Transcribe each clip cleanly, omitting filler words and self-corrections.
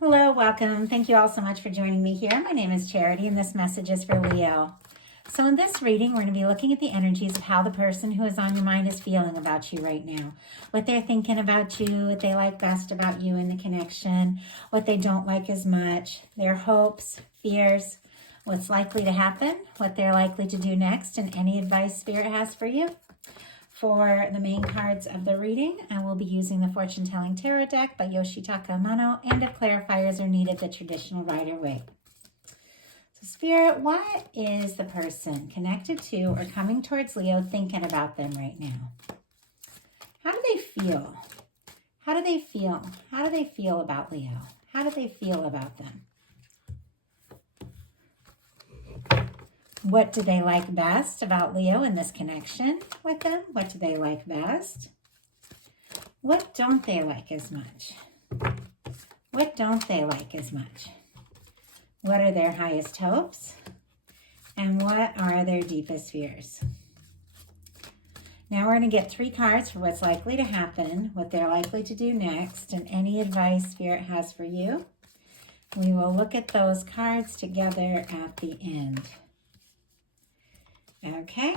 Hello, welcome. Thank you all so much for joining me here. My name is Charity and this message is for Leo. So in this reading, we're going to be looking at the energies of how the person who is on your mind is feeling about you right now. What they're thinking about you, what they like best about you in the connection, what they don't like as much, their hopes, fears, what's likely to happen, what they're likely to do next, and any advice Spirit has for you. For the main cards of the reading, I will be using the Fortune Telling Tarot deck by Yoshitaka Amano, and if clarifiers are needed, the traditional Rider-Waite. So Spirit, what is the person connected to or coming towards Leo thinking about them right now? How do they feel? How do they feel? How do they feel about Leo? How do they feel about them? What do they like best about Leo in this connection with them? What do they like best? What don't they like as much? What don't they like as much? What are their highest hopes? And what are their deepest fears? Now we're going to get 3 cards for what's likely to happen, what they're likely to do next, and any advice Spirit has for you. We will look at those cards together at the end. Okay,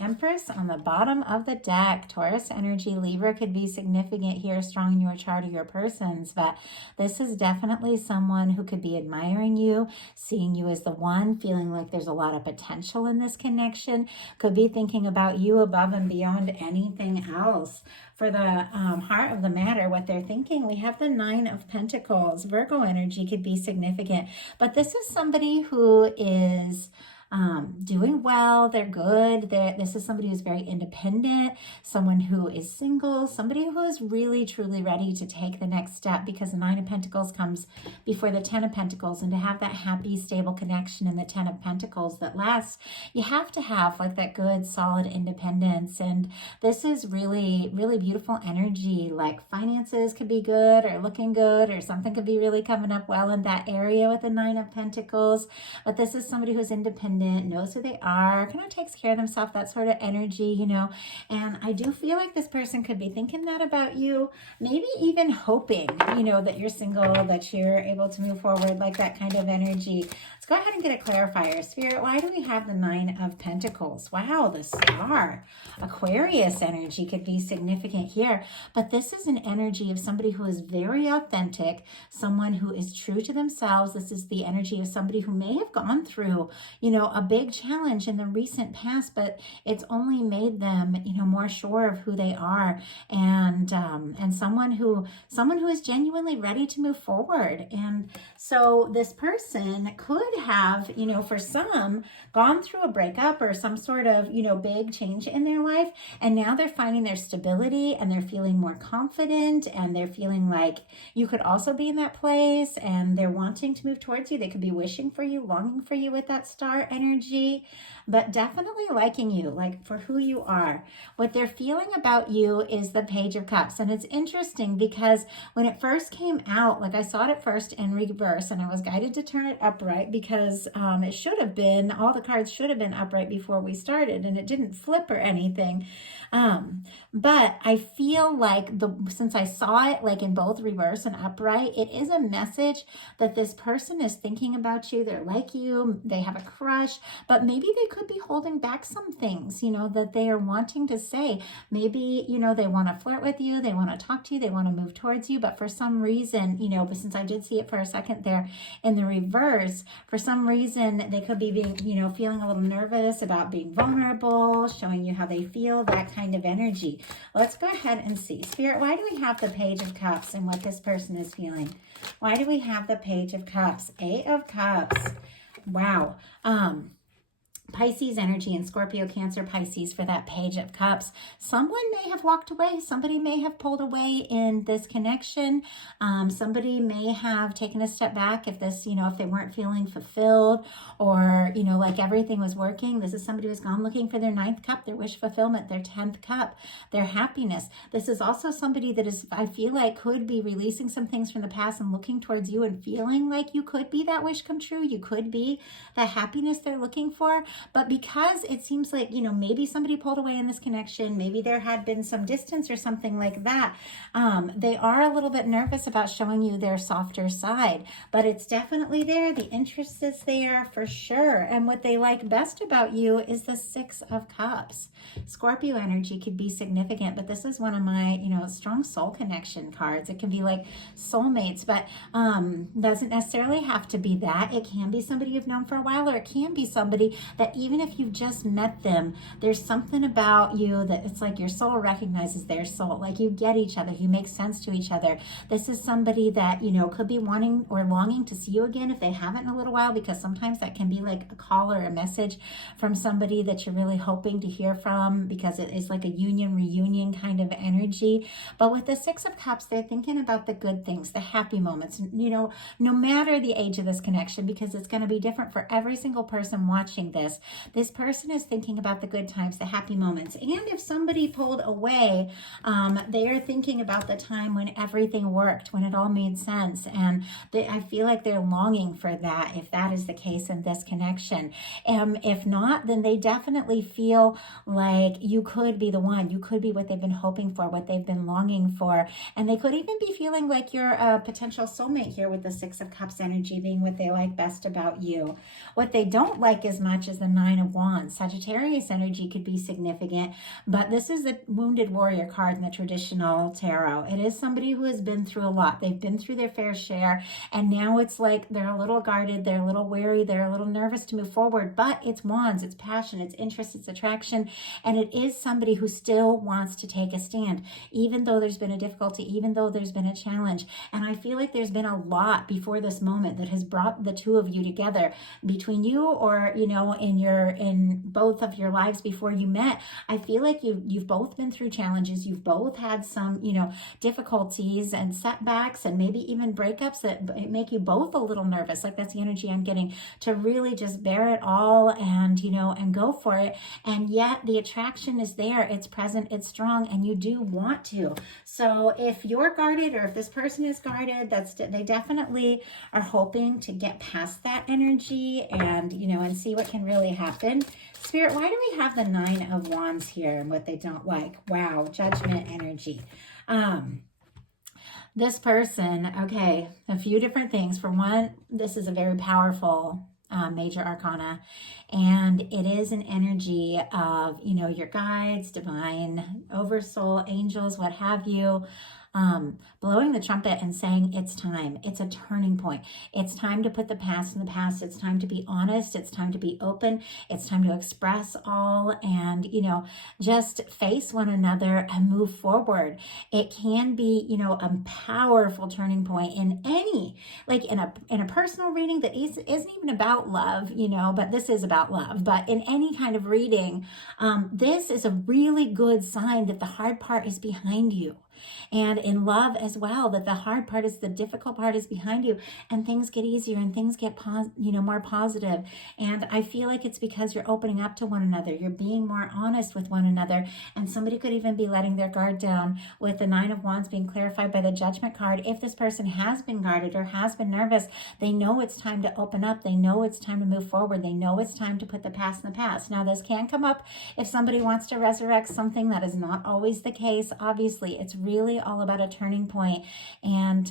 Empress on the bottom of the deck. Taurus energy, Libra could be significant here, strong in your chart or your person's, but this is definitely someone who could be admiring you, seeing you as the one, feeling like there's a lot of potential in this connection, could be thinking about you above and beyond anything else. For the heart of the matter, what they're thinking, we have the 9 of Pentacles. Virgo energy could be significant, but this is somebody who is doing well, they're good. This is somebody who's very independent, someone who is single, somebody who is really, truly ready to take the next step, because the 9 of Pentacles comes before the 10 of Pentacles, and to have that happy, stable connection in the 10 of Pentacles that lasts, you have to have like that good, solid independence. And this is really, really beautiful energy. Like finances could be good or looking good, or something could be really coming up well in that area with the 9 of Pentacles. But this is somebody who's independent, knows who they are, kind of takes care of themselves, that sort of energy, you know. And I do feel like this person could be thinking that about you, maybe even hoping, you know, that you're single, that you're able to move forward, like that kind of energy. Let's go ahead and get a clarifier. Spirit, why do we have the 9 of Pentacles? Wow, the Star. Aquarius energy could be significant here, but this is an energy of somebody who is very authentic, someone who is true to themselves. This is the energy of somebody who may have gone through, you know, a big challenge in the recent past, but it's only made them, you know, more sure of who they are, and someone who is genuinely ready to move forward. And so this person could have, you know, for some, gone through a breakup or some sort of, you know, big change in their life, and now they're finding their stability and they're feeling more confident, and they're feeling like you could also be in that place, and they're wanting to move towards you. They could be wishing for you, longing for you with that Star energy, but definitely liking you, like for who you are. What they're feeling about you is the Page of Cups. And it's interesting because when it first came out, like I saw it at first in reverse, and I was guided to turn it upright because it should have been, all the cards should have been upright before we started, and it didn't flip or anything. But I feel like since I saw it like in both reverse and upright, it is a message that this person is thinking about you. They're like you, they have a crush, but maybe they could be holding back some things, you know, that they are wanting to say. Maybe, you know, they want to flirt with you, they want to talk to you, they want to move towards you, but for some reason, you know, but since I did see it for a second there in the reverse, for some reason they could be being, you know, feeling a little nervous about being vulnerable, showing you how they feel, that kind of energy. Let's go ahead and see. Spirit, why do we have the Page of Cups and what this person is feeling? Why do we have the Page of Cups? 8 of Cups. Wow. Pisces energy and Scorpio, Cancer, Pisces for that Page of Cups. Someone may have walked away. Somebody may have pulled away in this connection. Somebody may have taken a step back if this, you know, if they weren't feeling fulfilled, or, you know, like everything was working. This is somebody who's gone looking for their 9th cup, their wish fulfillment, their 10th cup, their happiness. This is also somebody that is, I feel like, could be releasing some things from the past and looking towards you and feeling like you could be that wish come true. You could be that happiness they're looking for. But because it seems like, maybe somebody pulled away in this connection, maybe there had been some distance or something like that, they are a little bit nervous about showing you their softer side, but it's definitely there. The interest is there for sure. And what they like best about you is the Six of Cups. Scorpio energy could be significant, but this is one of my, strong soul connection cards. It can be like soulmates, but doesn't necessarily have to be that. It can be somebody you've known for a while, or it can be somebody that even if you've just met them, there's something about you that it's like your soul recognizes their soul. Like you get each other, you make sense to each other. This is somebody that, could be wanting or longing to see you again if they haven't in a little while, because sometimes that can be like a call or a message from somebody that you're really hoping to hear from, because it is like a reunion kind of energy. But with the Six of Cups, they're thinking about the good things, the happy moments, no matter the age of this connection, because it's going to be different for every single person watching this. This person is thinking about the good times, the happy moments. And if somebody pulled away, they are thinking about the time when everything worked, when it all made sense. And I feel like they're longing for that, if that is the case in this connection. If not, then they definitely feel like you could be the one. You could be what they've been hoping for, what they've been longing for. And they could even be feeling like you're a potential soulmate here, with the Six of Cups energy being what they like best about you. What they don't like as much is the Nine of Wands. Sagittarius energy could be significant, but this is a wounded warrior card in the traditional tarot. It is somebody who has been through a lot. They've been through their fair share, and now it's like they're a little guarded, they're a little wary, they're a little nervous to move forward, but it's wands, it's passion, it's interest, it's attraction, and it is somebody who still wants to take a stand, even though there's been a difficulty, even though there's been a challenge. And I feel like there's been a lot before this moment that has brought the two of you together, between you or, in both of your lives before you met. I feel like you've both been through challenges. You've both had some, difficulties and setbacks, and maybe even breakups that make you both a little nervous. Like that's the energy I'm getting, to really just bear it all and, and go for it. And yet the attraction is there. It's present, it's strong, and you do want to. So if you're guarded, or if this person is guarded, they definitely are hoping to get past that energy and, and see what can really happen. Spirit, why do we have the Nine of Wands here and what they don't like? Wow, Judgment energy. This person, okay, a few different things. For one, this is a very powerful major arcana, and it is an energy of, your guides, divine oversoul, angels, what have you, blowing the trumpet and saying it's time. It's a turning point. It's time to put the past in the past. It's time to be honest. It's time to be open. It's time to express all and, just face one another and move forward. It can be, a powerful turning point in any, like in a personal reading that isn't even about love, but this is about love. But in any kind of reading, this is a really good sign that the hard part is behind you. And in love as well, that the hard part is, the difficult part is behind you, and things get easier and things get more positive. And I feel like it's because you're opening up to one another. You're being more honest with one another. And somebody could even be letting their guard down, with the Nine of Wands being clarified by the Judgment card. If this person has been guarded or has been nervous, they know it's time to open up. They know it's time to move forward. They know it's time to put the past in the past. Now, this can come up if somebody wants to resurrect something. That is not always the case. Obviously, it's really all about a turning point and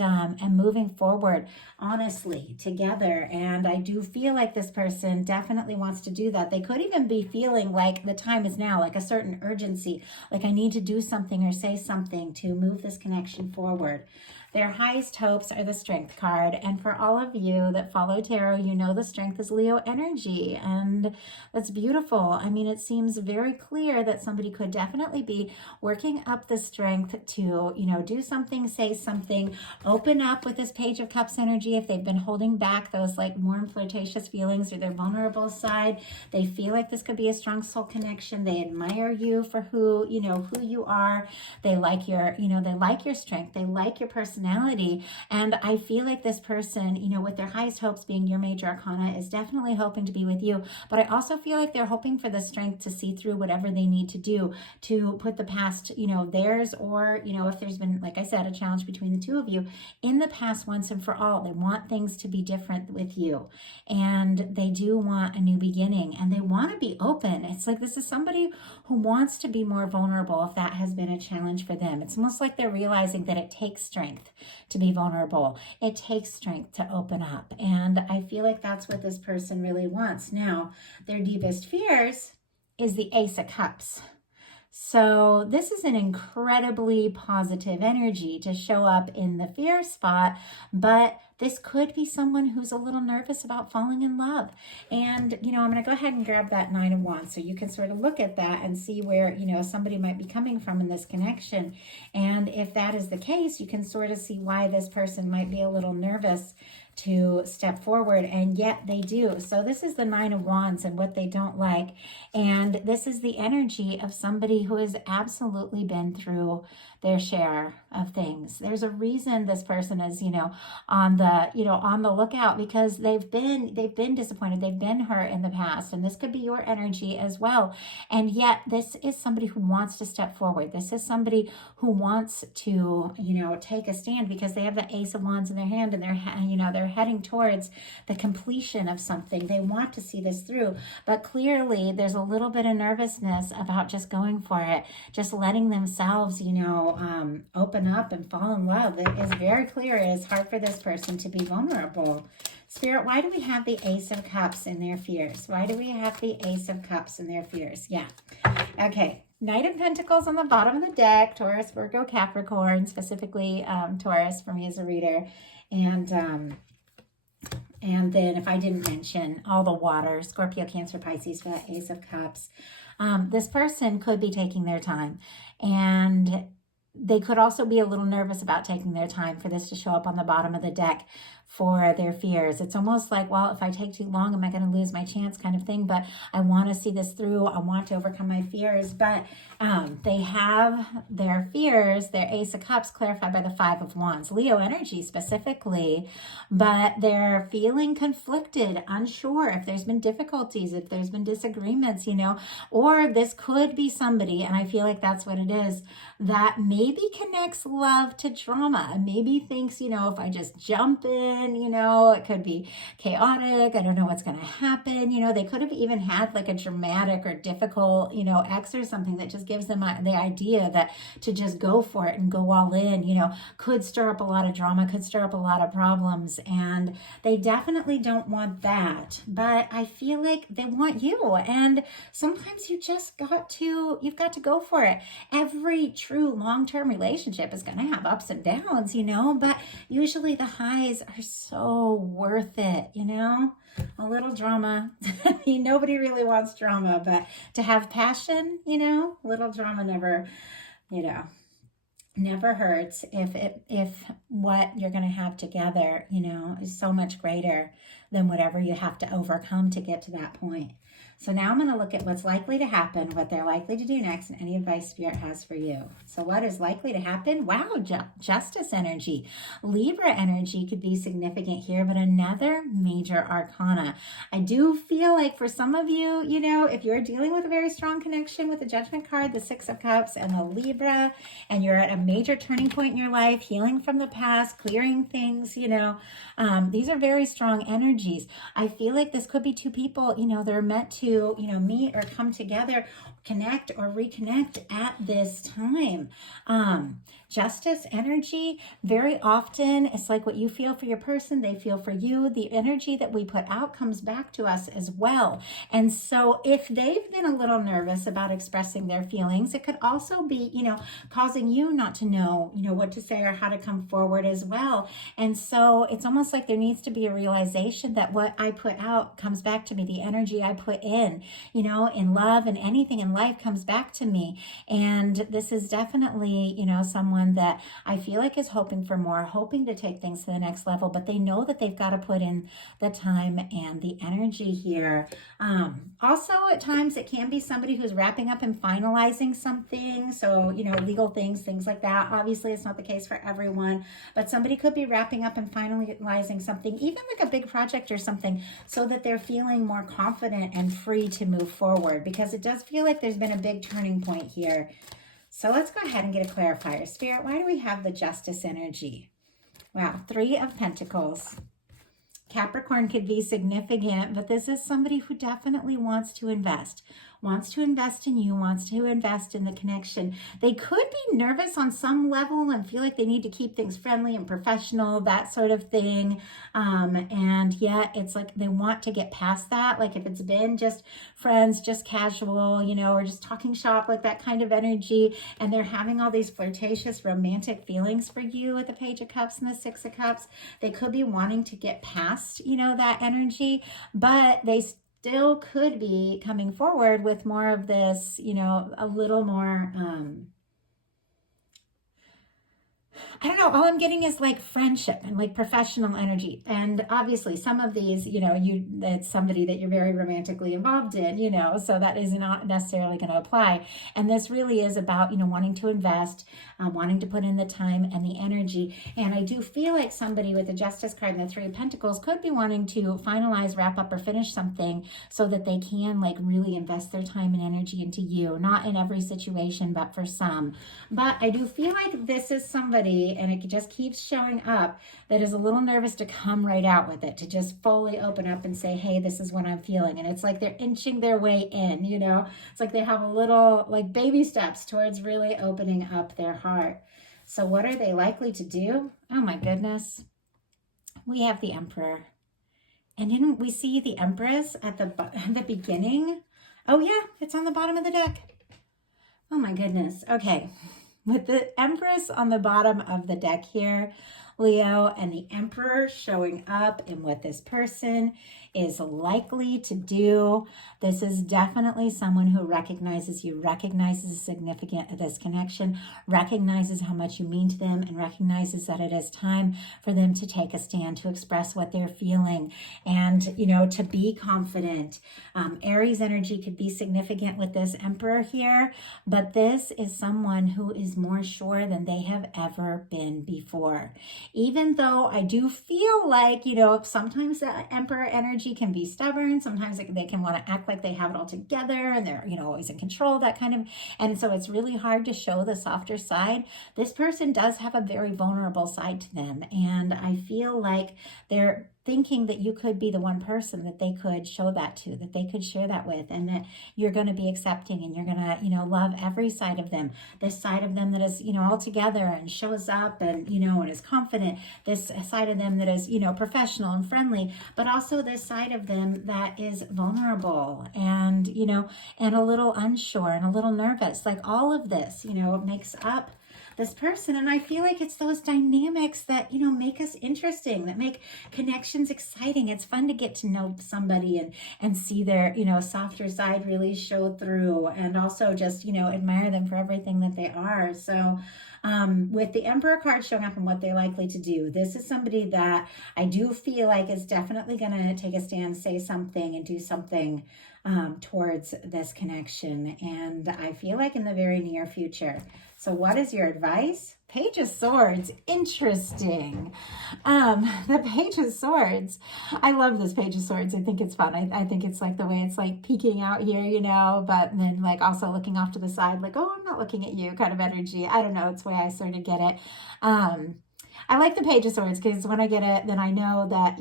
moving forward honestly together. And I do feel like this person definitely wants to do that. They could even be feeling like the time is now, like a certain urgency, like I need to do something or say something to move this connection forward. Their highest hopes are the Strength card. And for all of you that follow tarot, the Strength is Leo energy. And that's beautiful. I mean, it seems very clear that somebody could definitely be working up the strength to, do something, say something, open up with this Page of Cups energy. If they've been holding back those like warm, flirtatious feelings or their vulnerable side, they feel like this could be a strong soul connection. They admire you for who you are. They like your, they like your strength. They like your personality. personality. And I feel like this person, you know, with their highest hopes being your major arcana, is definitely hoping to be with you. But I also feel like they're hoping for the strength to see through whatever they need to do to put the past, you know, theirs, or, you know, if there's been, like I said, a challenge between the two of you, in the past once and for all. They want things to be different with you. And they do want a new beginning, and they want to be open. It's like this is somebody who wants to be more vulnerable if that has been a challenge for them. It's almost like they're realizing that it takes strength to be vulnerable. It takes strength to open up. And I feel like that's what this person really wants. Now, their deepest fears is the Ace of Cups. So this is an incredibly positive energy to show up in the fear spot, but this could be someone who's a little nervous about falling in love. And, you know, I'm going to go ahead and grab that Nine of Wands so you can sort of look at that and see where, you know, somebody might be coming from in this connection. And if that is the case, you can sort of see why this person might be a little nervous to step forward, and yet they do. So this is the Nine of Wands and what they don't like. And this is the energy of somebody who has absolutely been through their share of things. There's a reason this person is, you know, on the lookout, because they've been disappointed. They've been hurt in the past, and this could be your energy as well. And yet this is somebody who wants to step forward. This is somebody who wants to, you know, take a stand, because they have the Ace of Wands in their hand, and they're heading towards the completion of something. They want to see this through, but clearly there's a little bit of nervousness about just going for it, just letting themselves, you know, open up and fall in love. It is very clear it is hard for this person to be vulnerable. Spirit, why do we have the Ace of Cups in their fears? Why do we have the Ace of Cups in their fears? Yeah. Okay. Knight of Pentacles on the bottom of the deck. Taurus, Virgo, Capricorn, specifically Taurus for me as a reader. And then if I didn't mention all the water, Scorpio, Cancer, Pisces for that Ace of Cups. This person could be taking their time, and they could also be a little nervous about taking their time for this to show up on the bottom of the deck for their fears. It's almost like, well, if I take too long, am I going to lose my chance kind of thing? But I want to see this through. I want to overcome my fears. But they have their fears, their Ace of Cups, clarified by the Five of Wands, Leo energy specifically, but they're feeling conflicted, unsure if there's been difficulties, if there's been disagreements, you know, or this could be somebody, and I feel like that's what it is, that maybe connects love to drama, and maybe thinks, you know, if I just jump in, you know, it could be chaotic. I don't know what's going to happen. You know, they could have even had like a dramatic or difficult, you know, ex or something that just gives them the idea that to just go for it and go all in, you know, could stir up a lot of drama, could stir up a lot of problems. And they definitely don't want that. But I feel like they want you. And sometimes you've got to go for it. Every true long-term relationship is going to have ups and downs, you know, but usually the highs are so worth it, you know. A little drama. I mean, nobody really wants drama, but to have passion, you know, little drama never, you know, never hurts if what you're going to have together, you know, is so much greater than whatever you have to overcome to get to that point. So now I'm going to look at what's likely to happen, what they're likely to do next, and any advice Spirit has for you. So what is likely to happen? Wow, Justice energy. Libra energy could be significant here, but another major arcana. I do feel like for some of you, you know, if you're dealing with a very strong connection with the Judgment card, the Six of Cups, and the Libra, and you're at a major turning point in your life, healing from the past, clearing things, you know, these are very strong energies. I feel like this could be two people, you know, they're meant to, you know, meet or come together, connect or reconnect at this time. Justice energy, very often it's like what you feel for your person, they feel for you. The energy that we put out comes back to us as well. And so if they've been a little nervous about expressing their feelings, it could also be, you know, causing you not to know, you know, what to say or how to come forward as well. And so it's almost like there needs to be a realization that what I put out comes back to me, the energy I put in, you know, in love and anything in life comes back to me. And this is definitely, someone that I feel like is hoping for more, hoping to take things to the next level, but they know that they've got to put in the time and the energy here. Also, at times it can be somebody who's wrapping up and finalizing something. So, legal things like that. Obviously, it's not the case for everyone, but somebody could be wrapping up and finalizing something, even like a big project or something, so that they're feeling more confident and free to move forward, because it does feel like there's been a big turning point here. So let's go ahead and get a clarifier. Spirit, why do we have the Justice energy? Wow, 3 of Pentacles. Capricorn could be significant, but this is somebody who definitely wants to invest in you, wants to invest in the connection. They could be nervous on some level and feel like they need to keep things friendly and professional, that sort of thing. And yet it's like they want to get past that. Like if it's been just friends, just casual, or just talking shop, like that kind of energy, and they're having all these flirtatious romantic feelings for you with the Page of Cups and the 6 of Cups, they could be wanting to get past, that energy, but they still could be coming forward with more of this, a little more, I don't know, all I'm getting is like friendship and like professional energy. And obviously some of these, it's somebody that you're very romantically involved in, so that is not necessarily going to apply. And this really is about, wanting to invest, wanting to put in the time and the energy. And I do feel like somebody with the Justice card and the 3 of Pentacles could be wanting to finalize, wrap up, or finish something so that they can like really invest their time and energy into you. Not in every situation, but for some. But I do feel like this is somebody, and it just keeps showing up, that is a little nervous to come right out with it, to just fully open up and say, hey, this is what I'm feeling. And it's like they're inching their way in, it's like they have a little like baby steps towards really opening up their heart. So what are they likely to do? Oh my goodness. We have the Emperor. And didn't we see the Empress at the beginning? Oh yeah, it's on the bottom of the deck. Oh my goodness. Okay. With the Empress on the bottom of the deck here, Leo, and the Emperor showing up in what this person is likely to do. This is definitely someone who recognizes you, recognizes the significance of this connection, recognizes how much you mean to them, and recognizes that it is time for them to take a stand, to express what they're feeling, and, to be confident. Aries energy could be significant with this Emperor here, but this is someone who is more sure than they have ever been before. Even though I do feel like, sometimes the Emperor energy can be stubborn. Sometimes they can want to act like they have it all together and they're, always in control, that kind of, and so it's really hard to show the softer side. This person does have a very vulnerable side to them. And I feel like they're thinking that you could be the one person that they could show that to, that they could share that with, and that you're going to be accepting and you're going to, love every side of them. This side of them that is, all together and shows up and, and is confident. This side of them that is, professional and friendly, but also this side of them that is vulnerable and, and a little unsure and a little nervous. Like all of this, makes up this person. And I feel like it's those dynamics that, make us interesting, that make connections exciting. It's fun to get to know somebody and see their, softer side really show through, and also just, admire them for everything that they are. So with the Emperor card showing up and what they're likely to do, this is somebody that I do feel like is definitely going to take a stand, say something, and do something towards this connection. And I feel like in the very near future. So what is your advice? Page of Swords. Interesting. The Page of Swords. I love this Page of Swords. I think it's fun. I think it's like the way it's like peeking out here, but then like also looking off to the side, like, oh, I'm not looking at you kind of energy. I don't know. It's the way I sort of get it. I like the Page of Swords because when I get it, then I know that,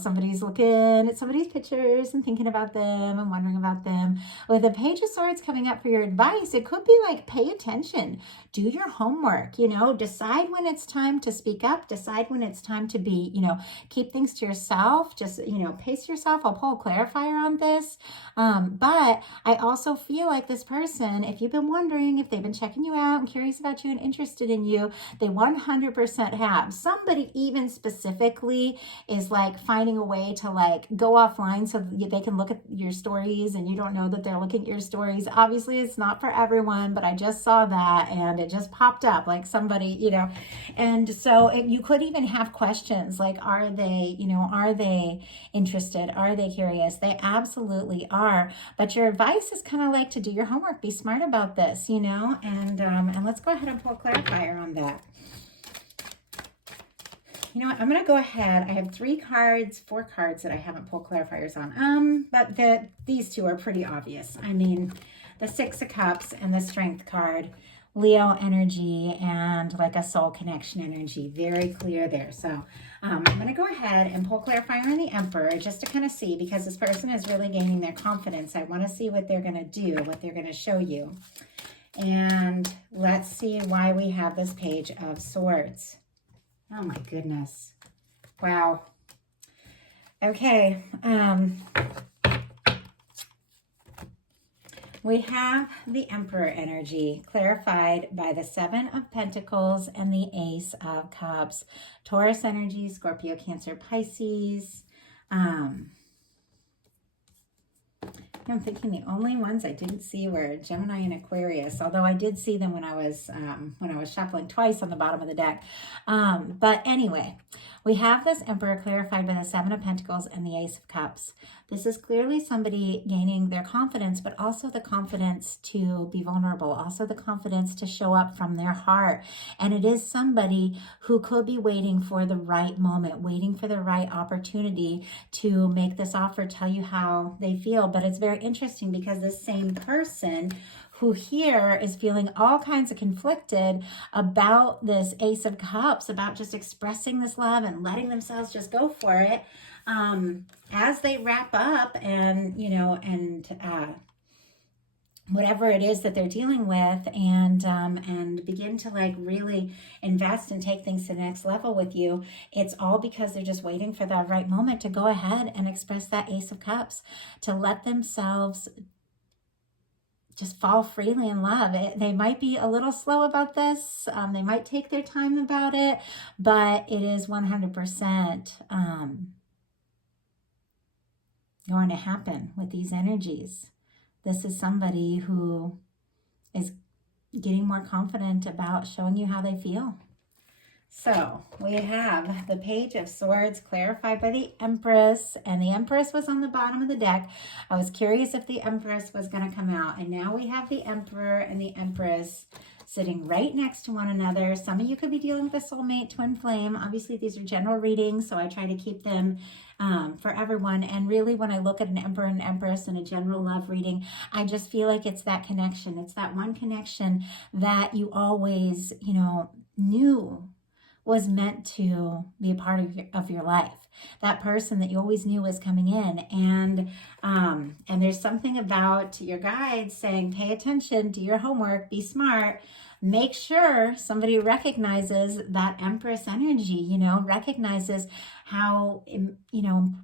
somebody's looking at somebody's pictures and thinking about them and wondering about them. With the Page of Swords coming up for your advice, it could be like, pay attention, do your homework, decide when it's time to speak up, decide when it's time to be, keep things to yourself, just, pace yourself. I'll pull a clarifier on this. But I also feel like this person, if you've been wondering if they've been checking you out and curious about you and interested in you, they 100% have. have. Somebody even specifically is like finding a way to like go offline so that they can look at your stories and you don't know that they're looking at your stories. Obviously, it's not for everyone, but I just saw that and it just popped up like somebody, you know. And so you could even have questions like, are they, you know, are they interested? Are they curious? They absolutely are. But your advice is kind of like to do your homework, be smart about this, you know, and let's go ahead and pull a clarifier on that. You know what, I'm going to go ahead. I have 4 cards that I haven't pulled clarifiers on. But these two are pretty obvious. I mean, the 6 of Cups and the Strength card, Leo energy and like a soul connection energy, very clear there. So I'm going to go ahead and pull clarifier on the Emperor just to kind of see, because this person is really gaining their confidence. I want to see what they're going to do, what they're going to show you. And let's see why we have this Page of Swords. Oh my goodness. Wow. Okay. We have the Emperor energy clarified by the 7 of Pentacles and the Ace of Cups. Taurus energy, Scorpio, Cancer, Pisces. I'm thinking the only ones I didn't see were Gemini and Aquarius, although I did see them when I was shuffling twice on the bottom of the deck. But anyway, we have this Emperor clarified by the 7 of Pentacles and the Ace of Cups. This is clearly somebody gaining their confidence, but also the confidence to be vulnerable, also the confidence to show up from their heart. And it is somebody who could be waiting for the right moment, waiting for the right opportunity to make this offer, tell you how they feel. But it's very interesting because this same person who here is feeling all kinds of conflicted about this Ace of Cups, about just expressing this love and letting themselves just go for it, as they wrap up and, you know, and whatever it is that they're dealing with, and begin to like really invest and take things to the next level with you. It's all because they're just waiting for that right moment to go ahead and express that Ace of Cups, to let themselves just fall freely in love. They might be a little slow about this. They might take their time about it, but it is 100% going to happen with these energies. This is somebody who is getting more confident about showing you how they feel. So we have the Page of Swords clarified by the Empress, and the Empress was on the bottom of the deck. I was curious if the Empress was going to come out, and now we have the Emperor and the Empress sitting right next to one another. Some of you could be dealing with a soulmate, twin flame. Obviously, these are general readings, so I try to keep them for everyone. And really, when I look at an Emperor and Empress and a general love reading, I just feel like it's that connection. It's that one connection that you always, you know, knew was meant to be a part of your life. That person that you always knew was coming in. And there's something about your guides saying, pay attention, do your homework, be smart, make sure somebody recognizes that Empress energy, you know, recognizes how, you know,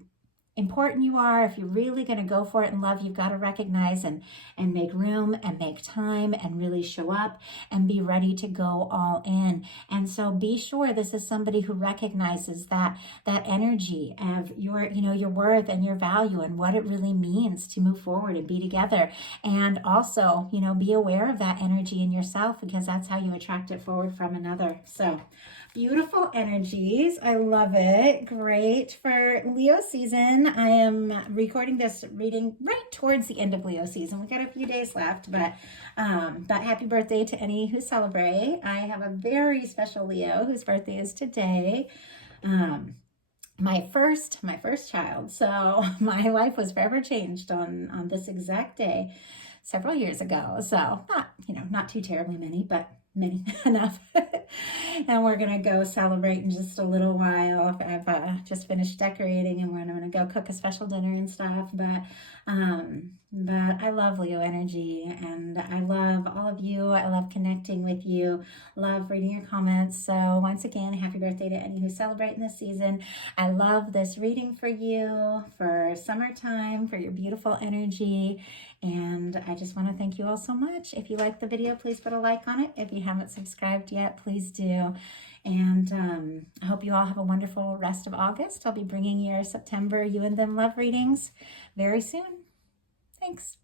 important you are. If you're really going to go for it in love, you've got to recognize and make room and make time and really show up and be ready to go all in. And so be sure this is somebody who recognizes that energy of your, you know, your worth and your value and what it really means to move forward and be together. And also, you know, be aware of that energy in yourself, because that's how you attract it forward from another. So beautiful energies. I love it. Great for Leo season. I am recording this reading right towards the end of Leo season. We got a few days left, but happy birthday to any who celebrate. I have a very special Leo whose birthday is today. My first child. So my life was forever changed on this exact day several years ago. So not too terribly many, but many enough. And we're gonna go celebrate in just a little while. I've just finished decorating, and I'm gonna go cook a special dinner and stuff. But I love Leo energy, and I love all of you. I love connecting with you. Love reading your comments. So once again, happy birthday to any who celebrate in this season. I love this reading for you for summertime, for your beautiful energy. And I just want to thank you all so much. If you liked the video, please put a like on it. If you haven't subscribed yet, please do. And I hope you all have a wonderful rest of August. I'll be bringing your September You and Them love readings very soon. Thanks.